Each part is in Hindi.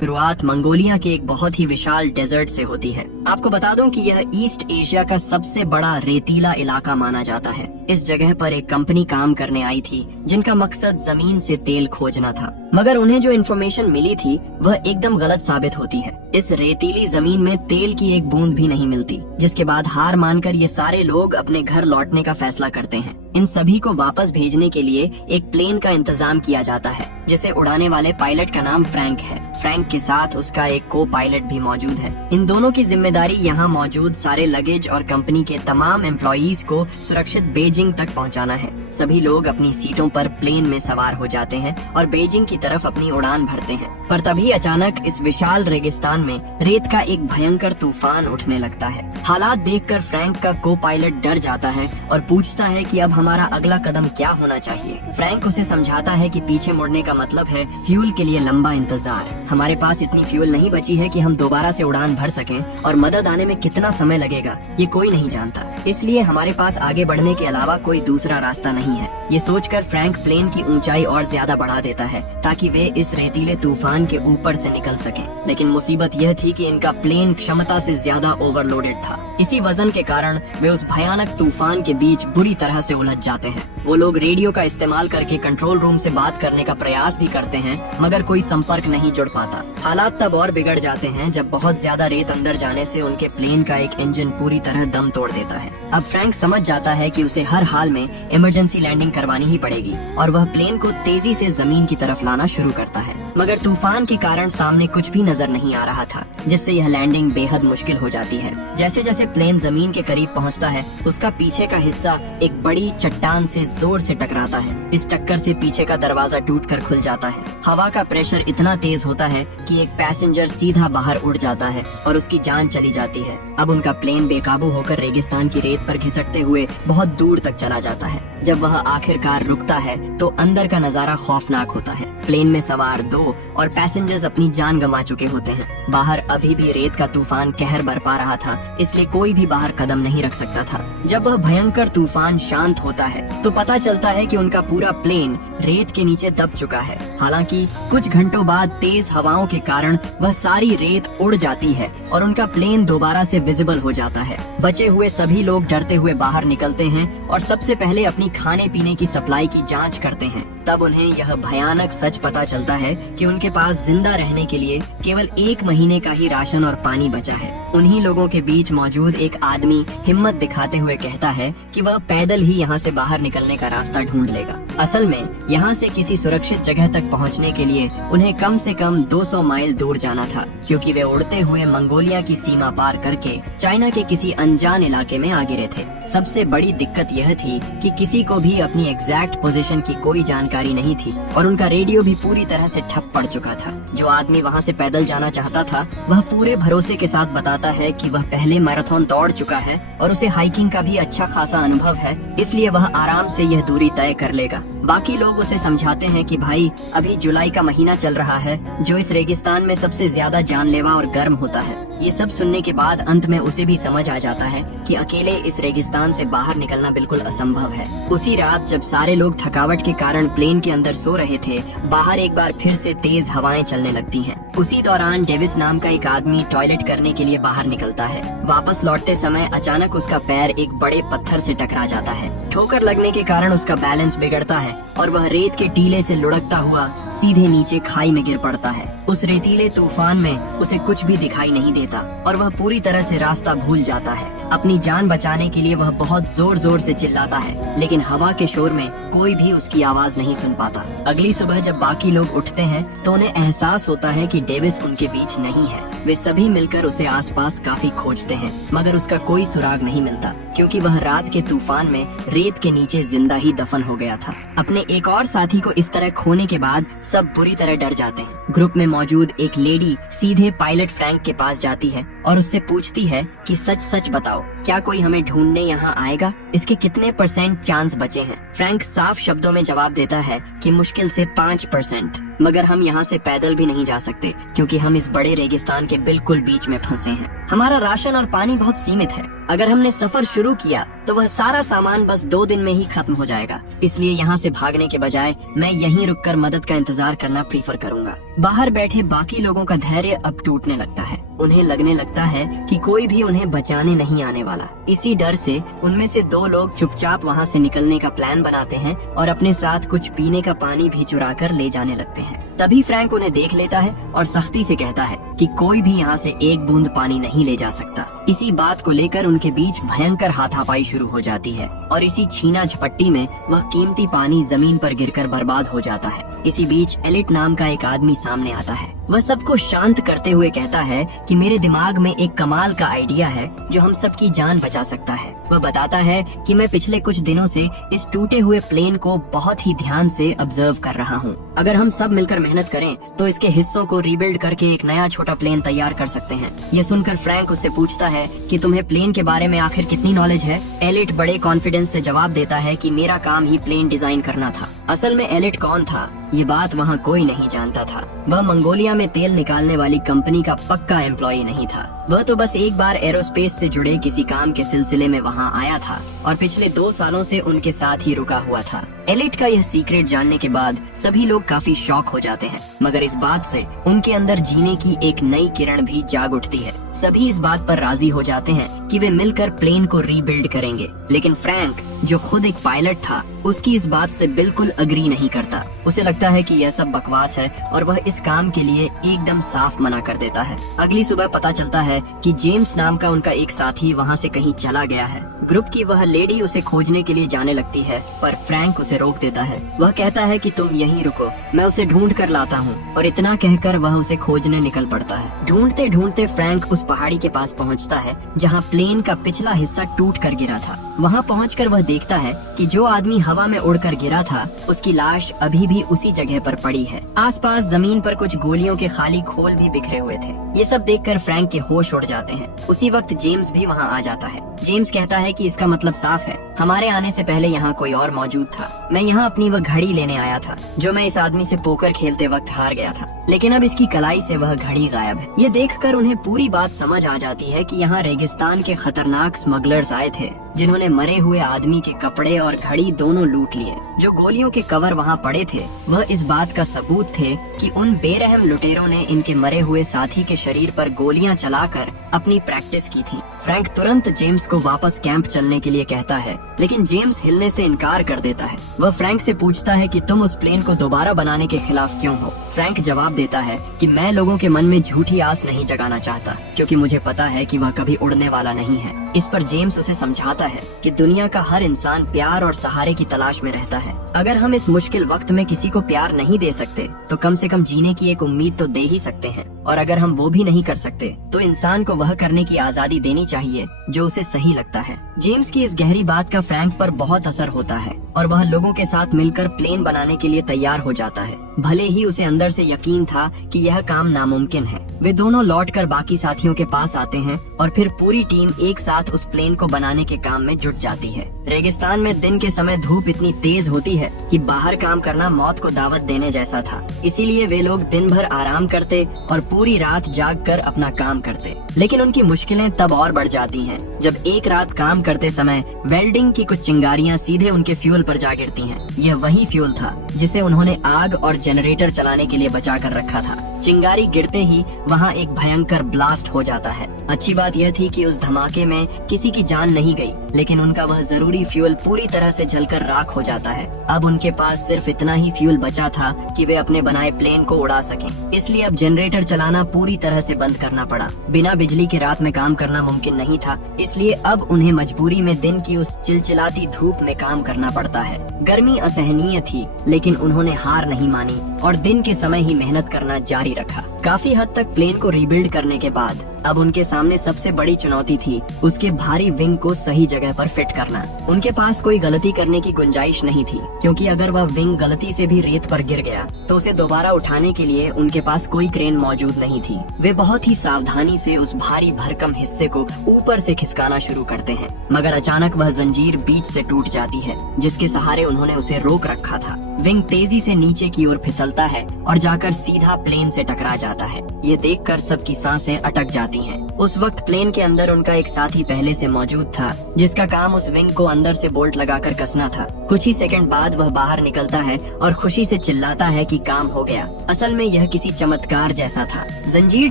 शुरुआत मंगोलिया के एक बहुत ही विशाल डेजर्ट से होती है। आपको बता दूं कि यह ईस्ट एशिया का सबसे बड़ा रेतीला इलाका माना जाता है। इस जगह पर एक कंपनी काम करने आई थी जिनका मकसद जमीन से तेल खोजना था, मगर उन्हें जो इन्फॉर्मेशन मिली थी वह एकदम गलत साबित होती है। इस रेतीली जमीन में तेल की एक बूंद भी नहीं मिलती, जिसके बाद हार मानकर ये सारे लोग अपने घर लौटने का फैसला करते हैं। इन सभी को वापस भेजने के लिए एक प्लेन का इंतजाम किया जाता है, जिसे उड़ाने वाले पायलट का नाम फ्रैंक है। फ्रैंक के साथ उसका एक को पायलट भी मौजूद है। इन दोनों की जिम्मेदारी यहाँ मौजूद सारे लगेज और कंपनी के तमाम एम्प्लॉइज को सुरक्षित बीजिंग तक पहुँचाना है। सभी लोग अपनी सीटों पर प्लेन में सवार हो जाते हैं और बीजिंग की तरफ अपनी उड़ान भरते हैं। पर तभी अचानक इस विशाल रेगिस्तान में रेत का एक भयंकर तूफान उठने लगता है। हालात देखकर फ्रैंक का को पायलट डर जाता है और पूछता है कि अब हमारा अगला कदम क्या होना चाहिए। फ्रैंक उसे समझाता है कि पीछे मुड़ने का मतलब है फ्यूल के लिए लंबा इंतजार। हमारे पास इतनी फ्यूल नहीं बची है कि हम दोबारा से उड़ान भर सकें, और मदद आने में कितना समय लगेगा ये कोई नहीं जानता। इसलिए हमारे पास आगे बढ़ने के अलावा कोई दूसरा रास्ता नहीं है। ये सोचकर फ्रैंक प्लेन की ऊंचाई और ज्यादा बढ़ा देता है ताकि वे इस रेतीले तूफान के ऊपर से निकल सकें। लेकिन मुसीबत यह थी कि इनका प्लेन क्षमता से ज्यादा ओवरलोडेड था। इसी वजन के कारण वे उस भयानक तूफान के बीच बुरी तरह से उलझ जाते हैं। वो लोग रेडियो का इस्तेमाल करके कंट्रोल रूम से बात करने का प्रयास भी करते हैं, मगर कोई संपर्क नहीं जुड़ पाता। हालात तब और बिगड़ जाते हैं जब बहुत ज्यादा रेत अंदर जाने से उनके प्लेन का एक इंजन पूरी तरह दम तोड़ देता है। अब फ्रैंक समझ जाता है कि उसे हर हाल में इमरजेंसी लैंडिंग करवानी ही पड़ेगी, और वह प्लेन को तेजी से जमीन की तरफ लाना शुरू करता है। मगर तूफान के कारण सामने कुछ भी नजर नहीं आ रहा था, जिससे यह लैंडिंग बेहद मुश्किल हो जाती है। जैसे जैसे प्लेन जमीन के करीब पहुंचता है, उसका पीछे का हिस्सा एक बड़ी चट्टान से जोर से टकराता है। इस टक्कर से पीछे का दरवाजा टूटकर खुल जाता है। हवा का प्रेशर इतना तेज होता है कि एक पैसेंजर सीधा बाहर उड़ जाता है और उसकी जान चली जाती है। अब उनका प्लेन बेकाबू होकर रेगिस्तान की रेत पर घिसटते हुए बहुत दूर तक चला जाता है। जब वह आखिरकार रुकता है तो अंदर का नजारा खौफनाक होता है। प्लेन में सवार 2 और पैसेंजर्स अपनी जान गंवा चुके होते हैं। बाहर अभी भी रेत का तूफान कहर बरपा रहा था, इसलिए कोई भी बाहर कदम नहीं रख सकता था। जब वह भयंकर तूफान शांत होता है तो पता चलता है कि उनका पूरा प्लेन रेत के नीचे दब चुका है। हालांकि कुछ घंटों बाद तेज हवाओं के कारण वह सारी रेत उड़ जाती है और उनका प्लेन दोबारा से विजिबल हो जाता है। बचे हुए सभी लोग डरते हुए बाहर निकलते हैं और सबसे पहले अपनी खाने पीने की सप्लाई की जांच करते हैं। तब उन्हें यह भयानक सच पता चलता है कि उनके पास जिंदा रहने के लिए केवल 1 महीने का ही राशन और पानी बचा है। उन्हीं लोगों के बीच मौजूद एक आदमी हिम्मत दिखाते हुए कहता है कि वह पैदल ही यहाँ से बाहर निकलने का रास्ता ढूंढ लेगा। असल में यहाँ से किसी सुरक्षित जगह तक पहुँचने के लिए उन्हें कम से कम 200 माइल दूर जाना था, क्योंकि वे उड़ते हुए मंगोलिया की सीमा पार करके चाइना के किसी अनजान इलाके में आ गिरे थे। सबसे बड़ी दिक्कत यह थी कि किसी को भी अपनी एग्जैक्ट पोजीशन की कोई जानकारी नहीं थी, और उनका रेडियो भी पूरी तरह से ठप पड़ चुका था। जो आदमी वहाँ से पैदल जाना चाहता था वह पूरे भरोसे के साथ बताता है कि वह पहले मैराथन दौड़ चुका है और उसे हाइकिंग का भी अच्छा खासा अनुभव है, इसलिए वह आराम से यह दूरी तय कर लेगा। बाकी लोग उसे समझाते हैं कि भाई अभी जुलाई का महीना चल रहा है, जो इस रेगिस्तान में सबसे ज्यादा जानलेवा और गर्म होता है। ये सब सुनने के बाद अंत में उसे भी समझ आ जाता है कि अकेले इस रेगिस्तान से बाहर निकलना बिल्कुल असंभव है। उसी रात जब सारे लोग थकावट के कारण प्लेन के अंदर सो रहे थे, बाहर एक बार फिर से तेज हवाएं चलने लगती हैं। उसी दौरान डेविस नाम का एक आदमी टॉयलेट करने के लिए बाहर निकलता है। वापस लौटते समय अचानक उसका पैर एक बड़े पत्थर से टकरा जाता है। ठोकर लगने के कारण उसका बैलेंस बिगड़ता है और वह रेत के टीले से लुढ़कता हुआ सीधे नीचे खाई में गिर पड़ता है। उस रेतीले तूफान में उसे कुछ भी दिखाई नहीं देता और वह पूरी तरह से रास्ता भूल जाता है। अपनी जान बचाने के लिए वह बहुत जोर जोर से चिल्लाता है, लेकिन हवा के शोर में कोई भी उसकी आवाज नहीं सुन पाता। अगली सुबह जब बाकी लोग उठते हैं तो उन्हें एहसास होता है कि डेविस उनके बीच नहीं है। वे सभी मिलकर उसे आसपास काफी खोजते हैं, मगर उसका कोई सुराग नहीं मिलता, क्योंकि वह रात के तूफान में रेत के नीचे जिंदा ही दफन हो गया था। अपने एक और साथी को इस तरह खोने के बाद सब बुरी तरह डर जाते हैं। ग्रुप में मौजूद एक लेडी सीधे पायलट फ्रैंक के पास जाती है और उससे पूछती है कि सच सच बताओ, क्या कोई हमें ढूंढने यहाँ आएगा? इसके कितने % चांस बचे हैं? फ्रैंक साफ शब्दों में जवाब देता है कि मुश्किल से 5%, मगर हम यहाँ से पैदल भी नहीं जा सकते, क्योंकि हम इस बड़े रेगिस्तान के बिल्कुल बीच में फंसे हैं। हमारा राशन और पानी बहुत सीमित है। अगर हमने सफर शुरू किया तो वह सारा सामान बस 2 दिन में ही खत्म हो जाएगा। इसलिए यहाँ से भागने के बजाय मैं यहीं रुककर मदद का इंतजार करना प्रीफर करूंगा। बाहर बैठे बाकी लोगों का धैर्य अब टूटने लगता है। उन्हें लगने लगता है कि कोई भी उन्हें बचाने नहीं आने वाला। इसी डर से उनमें से 2 लोग चुपचाप वहाँ से निकलने का प्लान बनाते हैं और अपने साथ कुछ पीने का पानी भी चुरा कर ले जाने लगते हैं। तभी फ्रैंक उन्हें देख लेता है और सख्ती से कहता है कि कोई भी यहाँ से एक बूंद पानी नहीं ले जा सकता। इसी बात को लेकर उनके बीच भयंकर हाथापाई शुरू हो जाती है और इसी छीना झपट्टी में वह कीमती पानी जमीन पर गिरकर बर्बाद हो जाता है। इसी बीच एलिट नाम का एक आदमी सामने आता है। वह सबको शांत करते हुए कहता है कि मेरे दिमाग में एक कमाल का आइडिया है जो हम सबकी जान बचा सकता है। वह बताता है कि मैं पिछले कुछ दिनों से इस टूटे हुए प्लेन को बहुत ही ध्यान से ऑब्जर्व कर रहा हूँ। अगर हम सब मिलकर मेहनत करें तो इसके हिस्सों को रीबिल्ड करके एक नया छोटा प्लेन तैयार कर सकते हैं। ये सुनकर फ्रैंक उससे पूछता है कि तुम्हें प्लेन के बारे में आखिर कितनी नॉलेज है। एलिट बड़े कॉन्फिडेंस से जवाब देता है कि मेरा काम ही प्लेन डिजाइन करना था। असल में एलिट कौन था ये बात वहाँ कोई नहीं जानता था। वह मंगोलिया में तेल निकालने वाली कंपनी का पक्का एम्प्लॉय नहीं था। वह तो बस एक बार एरोस्पेस से जुड़े किसी काम के सिलसिले में वहाँ आया था और पिछले 2 सालों से उनके साथ ही रुका हुआ था। एलिट का यह सीक्रेट जानने के बाद सभी लोग काफी शॉक हो जाते हैं, मगर इस बात से उनके अंदर जीने की एक नई किरण भी जाग उठती है। सभी इस बात पर राजी हो जाते हैं कि वे मिलकर प्लेन को रीबिल्ड करेंगे। लेकिन फ्रैंक जो खुद एक पायलट था उसकी इस बात से बिल्कुल अग्री नहीं करता। उसे लगता है कि यह सब बकवास है और वह इस काम के लिए एकदम साफ मना कर देता है। अगली सुबह पता चलता है कि जेम्स नाम का उनका एक साथी वहाँ से कहीं चला गया है। ग्रुप की वह लेडी उसे खोजने के लिए जाने लगती है पर फ्रैंक उसे रोक देता है। वह कहता है कि तुम यहीं रुको, मैं उसे ढूंढ कर लाता हूँ। और इतना कहकर वह उसे खोजने निकल पड़ता है। ढूंढते ढूंढते फ्रैंक उस पहाड़ी के पास पहुँचता है जहाँ प्लेन का पिछला हिस्सा टूट कर गिरा था। वहाँ पहुँचकर वह देखता है कि जो आदमी हवा में उड़कर गिरा था उसकी लाश अभी भी उसी जगह पर पड़ी है। आसपास जमीन पर कुछ गोलियों के खाली खोल भी बिखरे हुए थे। ये सब देखकर फ्रैंक के होश उड़ जाते हैं। उसी वक्त जेम्स भी वहाँ आ जाता है। जेम्स कहता है कि इसका मतलब साफ है, हमारे आने से पहले यहाँ कोई और मौजूद था। मैं यहाँ अपनी वह घड़ी लेने आया था जो मैं इस आदमी से पोकर खेलते वक्त हार गया था, लेकिन अब इसकी कलाई से वह घड़ी गायब है। ये देखकर उन्हें पूरी बात समझ आ जाती है कि यहाँ रेगिस्तान के खतरनाक स्मगलर्स आए थे जिन्होंने मरे हुए आदमी के कपड़े और घड़ी दोनों लूट लिए। जो गोलियों के कवर वहाँ पड़े थे वह इस बात का सबूत थे कि उन बेरहम लुटेरों ने इनके मरे हुए साथी के शरीर पर गोलियां चलाकर अपनी प्रैक्टिस की थी। फ्रैंक तुरंत जेम्स को वापस कैंप चलने के लिए कहता है, लेकिन जेम्स हिलने से इनकार कर देता है। वह फ्रैंक से पूछता है कि तुम उस प्लेन को दोबारा बनाने के खिलाफ क्यों हो। फ्रैंक जवाब देता है कि मैं लोगों के मन में झूठी आस नहीं जगाना चाहता, क्योंकि मुझे पता है कि वह कभी उड़ने वाला नहीं है। इस पर जेम्स उसे समझाता है कि दुनिया का हर इंसान प्यार और सहारे की तलाश में रहता है। अगर हम इस मुश्किल वक्त में किसी को प्यार नहीं दे सकते तो कम से कम जीने की एक उम्मीद तो दे ही सकते हैं, और अगर हम वो भी नहीं कर सकते तो इंसान को वह करने की आजादी देनी चाहिए जो उसे सही लगता है। जेम्स की इस गहरी बात का फ्रैंक पर बहुत असर होता है और वह लोगों के साथ मिलकर प्लेन बनाने के लिए तैयार हो जाता है। भले ही उसे अंदर से यकीन था कि यह काम नामुमकिन है। वे दोनों लौटकर बाकी साथियों के पास आते हैं और फिर पूरी टीम एक साथ उस प्लेन को बनाने के काम में जुट जाती है। रेगिस्तान में दिन के समय धूप इतनी तेज होती है कि बाहर काम करना मौत को दावत देने जैसा था। इसीलिए वे लोग दिन भर आराम करते और पूरी रात जाग कर अपना काम करते। लेकिन उनकी मुश्किलें तब और बढ़ जाती हैं जब एक रात काम करते समय वेल्डिंग की कुछ चिंगारियां सीधे उनके फ्यूल पर जा गिरती हैं। यह वही फ्यूल था जिसे उन्होंने आग और जनरेटर चलाने के लिए बचा कर रखा था। चिंगारी गिरते ही वहाँ एक भयंकर ब्लास्ट हो जाता है। अच्छी बात यह थी कि उस धमाके में किसी की जान नहीं गई, लेकिन उनका वह जरूरी फ्यूल पूरी तरह से जलकर राख हो जाता है। अब उनके पास सिर्फ इतना ही फ्यूल बचा था कि वे अपने बनाए प्लेन को उड़ा सकें। इसलिए अब जनरेटर चलाना पूरी तरह से बंद करना पड़ा। बिना बिजली के रात में काम करना मुमकिन नहीं था, इसलिए अब उन्हें मजबूरी में दिन की उस चिलचिलाती धूप में काम करना पड़ता है। गर्मी असहनीय थी, लेकिन उन्होंने हार नहीं मानी और दिन के समय ही मेहनत करना जारी रखा। काफी हद तक प्लेन को रीबिल्ड करने के बाद अब उनके सामने सबसे बड़ी चुनौती थी उसके भारी विंग को सही जगह पर फिट करना। उनके पास कोई गलती करने की गुंजाइश नहीं थी, क्योंकि अगर वह विंग गलती से भी रेत पर गिर गया तो उसे दोबारा उठाने के लिए उनके पास कोई क्रेन मौजूद नहीं थी। वे बहुत ही सावधानी से उस भारी भरकम हिस्से को ऊपर से खिसकाना शुरू करते हैं, मगर अचानक वह जंजीर बीच से टूट जाती है जिसके सहारे उन्होंने उसे रोक रखा था। विंग तेजी से नीचे की ओर फिसलता निकलता है और जाकर सीधा प्लेन से टकरा जाता है। ये देखकर सबकी सांसें अटक जाती हैं। उस वक्त प्लेन के अंदर उनका एक साथी पहले से मौजूद था, जिसका काम उस विंग को अंदर से बोल्ट लगाकर कसना था। कुछ ही सेकंड बाद वह बाहर निकलता है और खुशी से चिल्लाता है कि काम हो गया। असल में यह किसी चमत्कार जैसा था। जंजीर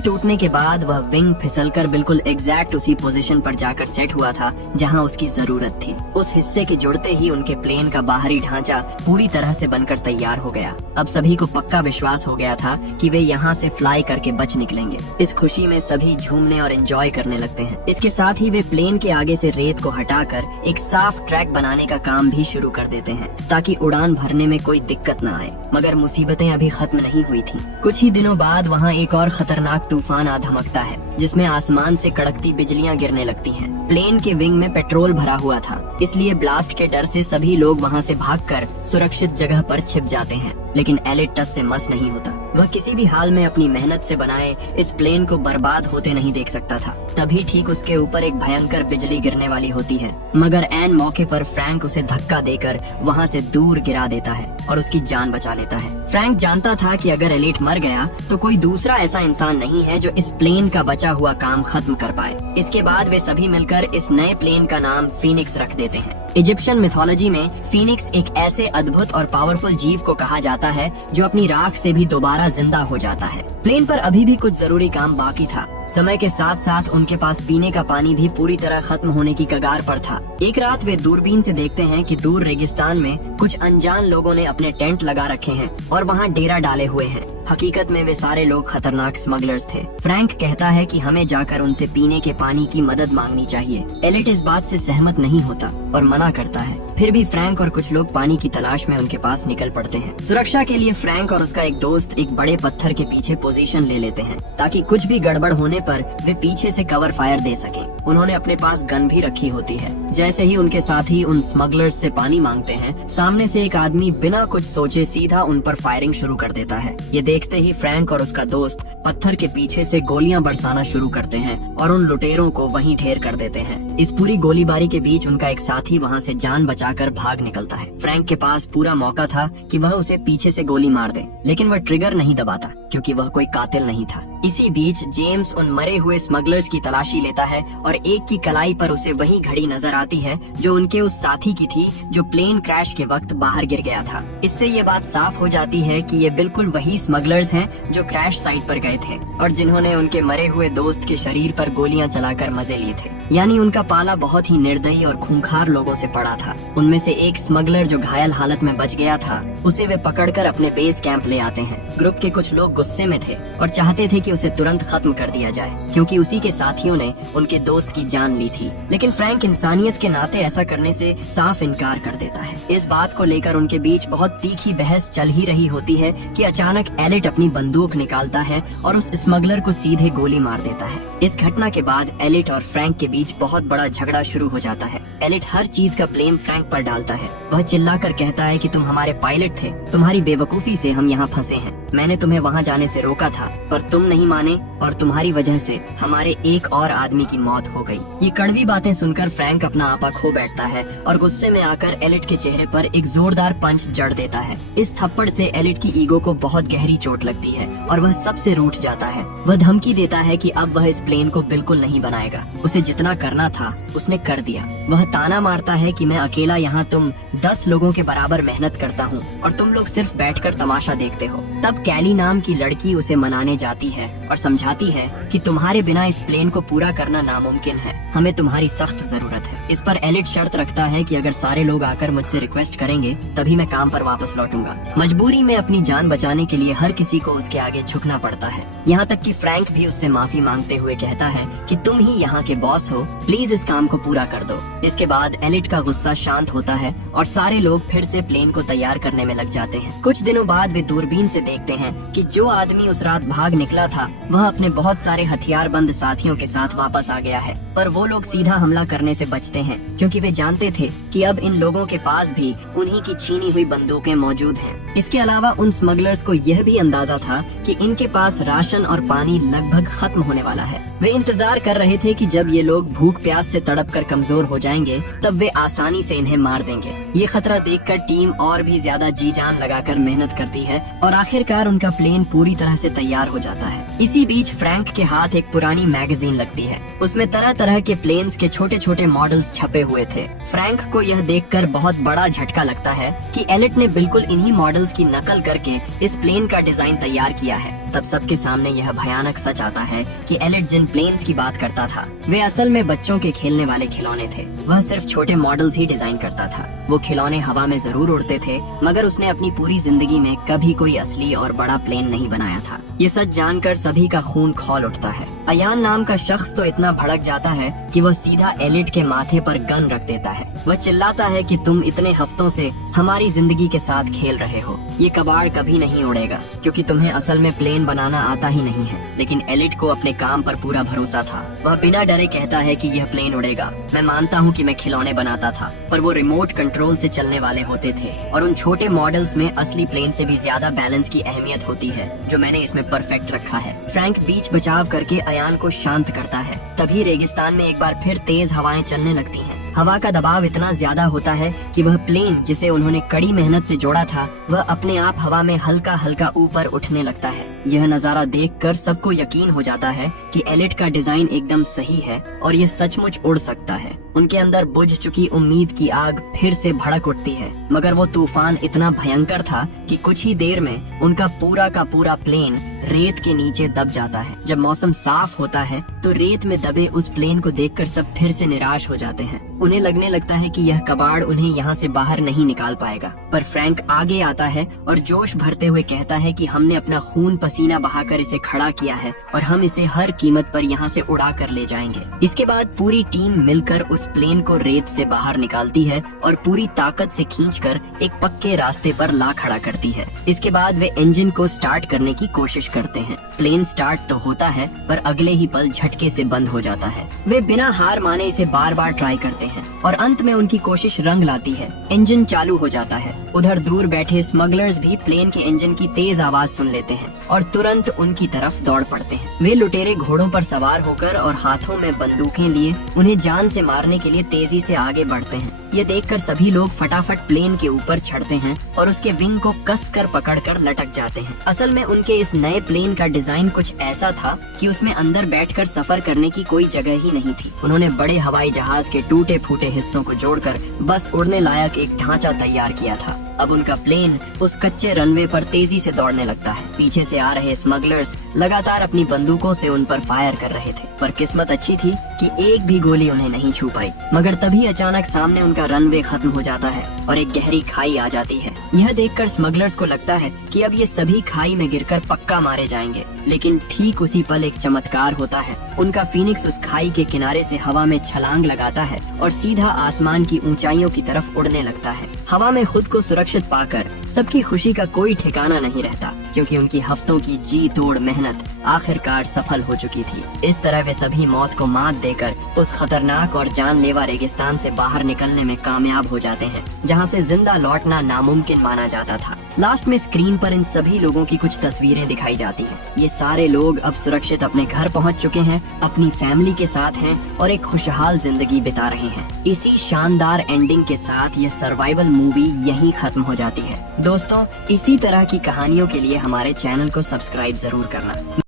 टूटने के बाद वह विंग फिसलकर बिल्कुल एग्जैक्ट उसी पोजीशन पर जाकर सेट हुआ था जहां उसकी जरूरत थी। उस हिस्से के जुड़ते ही उनके प्लेन का बाहरी ढांचा पूरी तरह से बनकर तैयार हो गया। अब सभी को पक्का विश्वास हो गया था कि वे यहाँ से फ्लाई करके बच निकलेंगे। इस खुशी में सभी झूमने और एंजॉय करने लगते हैं। इसके साथ ही वे प्लेन के आगे से रेत को हटाकर एक साफ ट्रैक बनाने का काम भी शुरू कर देते हैं ताकि उड़ान भरने में कोई दिक्कत न आए। मगर मुसीबतें अभी खत्म नहीं हुई थी। कुछ ही दिनों बाद वहाँ एक और खतरनाक तूफान आ धमकता है, जिसमें आसमान से कड़कती बिजलियां गिरने लगती हैं। प्लेन के विंग में पेट्रोल भरा हुआ था, इसलिए ब्लास्ट के डर से सभी लोग वहां से भागकर सुरक्षित जगह पर छिप जाते हैं। लेकिन एलिट टस से मस नहीं होता। वह किसी भी हाल में अपनी मेहनत से बनाए इस प्लेन को बर्बाद होते नहीं देख सकता था। तभी ठीक उसके ऊपर एक भयंकर बिजली गिरने वाली होती है, मगर एन मौके पर फ्रैंक उसे धक्का देकर वहां से दूर गिरा देता है और उसकी जान बचा लेता है। फ्रैंक जानता था कि अगर एलिट मर गया तो कोई दूसरा ऐसा इंसान नहीं है जो इस प्लेन का बचा हुआ काम खत्म कर पाए। इसके बाद वे सभी मिलकर इस नए प्लेन का नाम फीनिक्स रख देते हैं। इजिप्शियन मिथोलॉजी में फीनिक्स एक ऐसे अद्भुत और पावरफुल जीव को कहा जाता है जो अपनी राख से भी दोबारा जिंदा हो जाता है। प्लेन पर अभी भी कुछ जरूरी काम बाकी था। समय के साथ साथ उनके पास पीने का पानी भी पूरी तरह खत्म होने की कगार पर था। एक रात वे दूरबीन से देखते हैं कि दूर रेगिस्तान में कुछ अनजान लोगों ने अपने टेंट लगा रखे हैं और वहाँ डेरा डाले हुए हैं। हकीकत में वे सारे लोग खतरनाक स्मगलर्स थे। फ्रैंक कहता है कि हमें जाकर उनसे पीने के पानी की मदद मांगनी चाहिए। एलिट इस बात से सहमत नहीं होता और मना करता है। फिर भी फ्रैंक और कुछ लोग पानी की तलाश में उनके पास निकल पड़ते हैं। सुरक्षा के लिए फ्रैंक और उसका एक दोस्त एक बड़े पत्थर के पीछे पोजीशन ले लेते हैं ताकि कुछ भी गड़बड़ होने पर वे पीछे से कवर फायर दे सकें। उन्होंने अपने पास गन भी रखी होती है। जैसे ही उनके साथी उन स्मगलर्स से पानी मांगते हैं, सामने से एक आदमी बिना कुछ सोचे सीधा उन पर फायरिंग शुरू कर देता है। ये देखते ही फ्रैंक और उसका दोस्त पत्थर के पीछे से गोलियां बरसाना शुरू करते हैं और उन लुटेरों को वहीं ढेर कर देते हैं। इस पूरी गोलीबारी के बीच उनका एक साथी वहाँ से जान बचाकर भाग निकलता है। फ्रैंक के पास पूरा मौका था कि वह उसे पीछे से गोली मार दे, लेकिन वह ट्रिगर नहीं दबाता क्योंकि वह कोई कातिल नहीं था। इसी बीच जेम्स उन मरे हुए स्मगलर्स की तलाशी लेता है और एक की कलाई पर उसे वही घड़ी नजर आती है जो उनके उस साथी की थी जो प्लेन क्रैश के वक्त बाहर गिर गया था। इससे ये बात साफ हो जाती है कि ये बिल्कुल वही स्मगलर्स हैं जो क्रैश साइट पर गए थे और जिन्होंने उनके मरे हुए दोस्त के शरीर पर गोलियां चलाकर मजे लिए थे। यानी उनका पाला बहुत ही निर्दयी और खूंखार लोगों से पड़ा था। उनमें से एक स्मगलर जो घायल हालत में बच गया था, उसे वे पकड़कर अपने बेस कैंप ले आते हैं। ग्रुप के कुछ लोग गुस्से में थे और चाहते थे कि उसे तुरंत खत्म कर दिया जाए क्योंकि उसी के साथियों ने उनके दोस्त की जान ली थी। लेकिन फ्रैंक इंसानियत के नाते ऐसा करने से साफ इनकार कर देता है। इस बात को लेकर उनके बीच बहुत तीखी बहस चल ही रही होती है कि अचानक एलिट अपनी बंदूक निकालता है और उस स्मगलर को सीधे गोली मार देता है। इस घटना के बाद एलिट और फ्रैंक के बीच बहुत बड़ा झगड़ा शुरू हो जाता है। एलिट हर चीज का ब्लेम फ्रैंक पर डालता है। वह चिल्लाकर कहता है कि तुम हमारे पायलट थे, तुम्हारी बेवकूफी से हम यहाँ फंसे हैं। मैंने तुम्हें वहाँ जाने से रोका था पर तुम नहीं माने और तुम्हारी वजह से हमारे एक और आदमी की मौत हो गई। ये कड़वी बातें सुनकर फ्रैंक अपना आपा खो बैठता है और गुस्से में आकर एलिट के चेहरे पर एक जोरदार पंच जड़ देता है। इस थप्पड़ से एलिट की ईगो को बहुत गहरी चोट लगती है और वह सबसे रूठ जाता है। वह धमकी देता है कि अब वह इस प्लेन को बिल्कुल नहीं बनाएगा। उसे जितना करना था उसने कर दिया। वह ताना मारता है कि मैं अकेला यहाँ तुम 10 लोगों के बराबर मेहनत करता हूँ और तुम लोग सिर्फ बैठकर तमाशा देखते हो। तब कैली नाम की लड़की उसे मनाने जाती है और समझाती है कि तुम्हारे बिना इस प्लेन को पूरा करना नामुमकिन है, हमें तुम्हारी सख्त जरूरत है। इस पर एलिट शर्त रखता है कि अगर सारे लोग आकर मुझसे रिक्वेस्ट करेंगे तभी मैं काम पर वापस लौटूंगा। मजबूरी में अपनी जान बचाने के लिए हर किसी को उसके आगे झुकना पड़ता है। यहाँ तक कि फ्रैंक भी उससे माफी मांगते हुए कहता है कि तुम ही यहाँ के बॉस हो, प्लीज इस काम को पूरा कर दो। इसके बाद एलिट का गुस्सा शांत होता है और सारे लोग फिर से प्लेन को तैयार करने में लग जाते हैं। कुछ दिनों बाद वे दूरबीन से देखते हैं कि जो आदमी उस रात भाग निकला था वह अपने बहुत सारे हथियारबंद साथियों के साथ वापस आ गया है। पर वो लोग सीधा हमला करने से बचते हैं क्योंकि वे जानते थे कि अब इन लोगों के पास भी उन्हीं की छीनी हुई बंदूकें मौजूद हैं। इसके अलावा उन स्मगलर्स को यह भी अंदाजा था कि इनके पास राशन और पानी लगभग खत्म होने वाला है। वे इंतजार कर रहे थे कि जब ये लोग भूख प्यास से तड़प कर कमजोर हो जाएंगे तब वे आसानी से इन्हें मार देंगे। ये खतरा देखकर टीम और भी ज्यादा जी जान लगाकर मेहनत करती है और आखिरकार उनका प्लेन पूरी तरह से तैयार हो जाता है। इसी बीच फ्रैंक के हाथ एक पुरानी मैगजीन लगती है। उसमें तरह तरह के प्लेन्स के छोटे छोटे मॉडल्स छपे हुए थे। फ्रैंक को यह देखकर बहुत बड़ा झटका लगता है कि एलिट ने बिल्कुल इन्हीं मॉडल्स की नकल करके इस प्लेन का डिजाइन तैयार किया है। तब सबके सामने यह भयानक सच आता है कि एलिट जिन प्लेन्स की बात करता था वे असल में बच्चों के खेलने वाले खिलौने थे। वह सिर्फ छोटे मॉडल्स ही डिजाइन करता था। वो खिलौने हवा में जरूर उड़ते थे मगर उसने अपनी पूरी जिंदगी में कभी कोई असली और बड़ा प्लेन नहीं बनाया था। ये सच जानकर सभी का खून खौल उठता है। अयान नाम का शख्स तो इतना भड़क जाता है कि वह सीधा एलिट के माथे पर गन रख देता है। वह चिल्लाता है कि तुम इतने हफ्तों से हमारी जिंदगी के साथ खेल रहे हो। ये कबाड़ कभी नहीं उड़ेगा क्योंकि तुम्हें असल में प्लेन बनाना आता ही नहीं है। लेकिन एलिट को अपने काम पर पूरा भरोसा था। वह बिना डरे कहता है कि यह प्लेन उड़ेगा। मैं मानता हूँ कि मैं खिलौने बनाता था पर वो रिमोट कंट्रोल से चलने वाले होते थे और उन छोटे मॉडल्स में असली प्लेन से भी ज्यादा बैलेंस की अहमियत होती है जो मैंने इसमें परफेक्ट रखा है। फ्रैंक बीच बचाव करके अयान को शांत करता है। तभी रेगिस्तान में एक बार फिर तेज हवाएं चलने लगती हैं। हवा का दबाव इतना ज्यादा होता है कि वह प्लेन जिसे उन्होंने कड़ी मेहनत से जोड़ा था वह अपने आप हवा में हल्का हल्का ऊपर उठने लगता है। यह नजारा देखकर सबको यकीन हो जाता है कि एलिट का डिजाइन एकदम सही है और यह सचमुच उड़ सकता है। उनके अंदर बुझ चुकी उम्मीद की आग फिर से भड़क उठती है मगर वो तूफान इतना भयंकर था कि कुछ ही देर में उनका पूरा का पूरा प्लेन रेत के नीचे दब जाता है। जब मौसम साफ होता है तो रेत में दबे उस प्लेन को देखकर सब फिर से निराश हो जाते हैं। उन्हें लगने लगता है कि यह कबाड़ उन्हें यहाँ से बाहर नहीं निकाल पाएगा। पर फ्रैंक आगे आता है और जोश भरते हुए कहता है कि हमने अपना खून पसीना बहाकर इसे खड़ा किया है और हम इसे हर कीमत पर यहाँ से उड़ा कर ले जाएंगे। इसके बाद पूरी टीम मिलकर उस प्लेन को रेत से बाहर निकालती है और पूरी ताकत से खींचकर एक पक्के रास्ते पर ला खड़ा करती है। इसके बाद वे इंजन को स्टार्ट करने की कोशिश करते हैं। प्लेन स्टार्ट तो होता है पर अगले ही पल झटके से बंद हो जाता है। वे बिना हार माने इसे बार बार ट्राई करते हैं और अंत में उनकी कोशिश रंग लाती है। इंजन चालू हो जाता है। उधर दूर बैठे स्मगलर्स भी प्लेन के इंजन की तेज आवाज सुन लेते हैं और तुरंत उनकी तरफ दौड़ पड़ते हैं। वे लुटेरे घोड़ों पर सवार होकर और हाथों में बंदूकें लिए उन्हें जान से मारने के लिए तेजी से आगे बढ़ते हैं। ये देखकर सभी लोग फटाफट प्लेन के ऊपर चढ़ते हैं और उसके विंग को कसकर पकड़कर लटक जाते हैं। असल में उनके इस नए प्लेन का डिजाइन कुछ ऐसा था कि उसमें अंदर बैठकर सफर करने की कोई जगह ही नहीं थी। उन्होंने बड़े हवाई जहाज के टूटे फूटे हिस्सों को जोड़कर बस उड़ने लायक एक ढांचा तैयार किया था। अब उनका प्लेन उस कच्चे रनवे पर तेजी से दौड़ने लगता है। पीछे से आ रहे स्मगलर्स लगातार अपनी बंदूकों से उन पर फायर कर रहे थे पर किस्मत अच्छी थी कि एक भी गोली उन्हें नहीं छू पाई। मगर तभी अचानक सामने उनका रनवे खत्म हो जाता है और एक गहरी खाई आ जाती है। यह देखकर स्मगलर्स को लगता है कि अब ये सभी खाई में गिरकर पक्का मारे जाएंगे। लेकिन ठीक उसी पल एक चमत्कार होता है। उनका फीनिक्स उस खाई के किनारे से हवा में छलांग लगाता है और सीधा आसमान की ऊंचाइयों की तरफ उड़ने लगता है। हवा में खुद को सुरक्षित पाकर सबकी खुशी का कोई ठिकाना नहीं रहता क्योंकि उनकी हफ्तों की जी तोड़ मेहनत आखिरकार सफल हो चुकी थी। इस तरह वे सभी मौत को मात देकर उस खतरनाक और जानलेवा रेगिस्तान से बाहर निकलने में कामयाब हो जाते हैं जहां से जिंदा लौटना नामुमकिन माना जाता था। लास्ट में स्क्रीन पर इन सभी लोगों की कुछ तस्वीरें दिखाई जाती हैं। ये सारे लोग अब सुरक्षित अपने घर पहुंच चुके हैं, अपनी फैमिली के साथ हैं और एक खुशहाल जिंदगी बिता रहे हैं। इसी शानदार एंडिंग के साथ ये सर्वाइवल मूवी यहीं खत्म हो जाती है। दोस्तों, इसी तरह की कहानियों के लिए हमारे चैनल को सब्सक्राइब जरूर करना।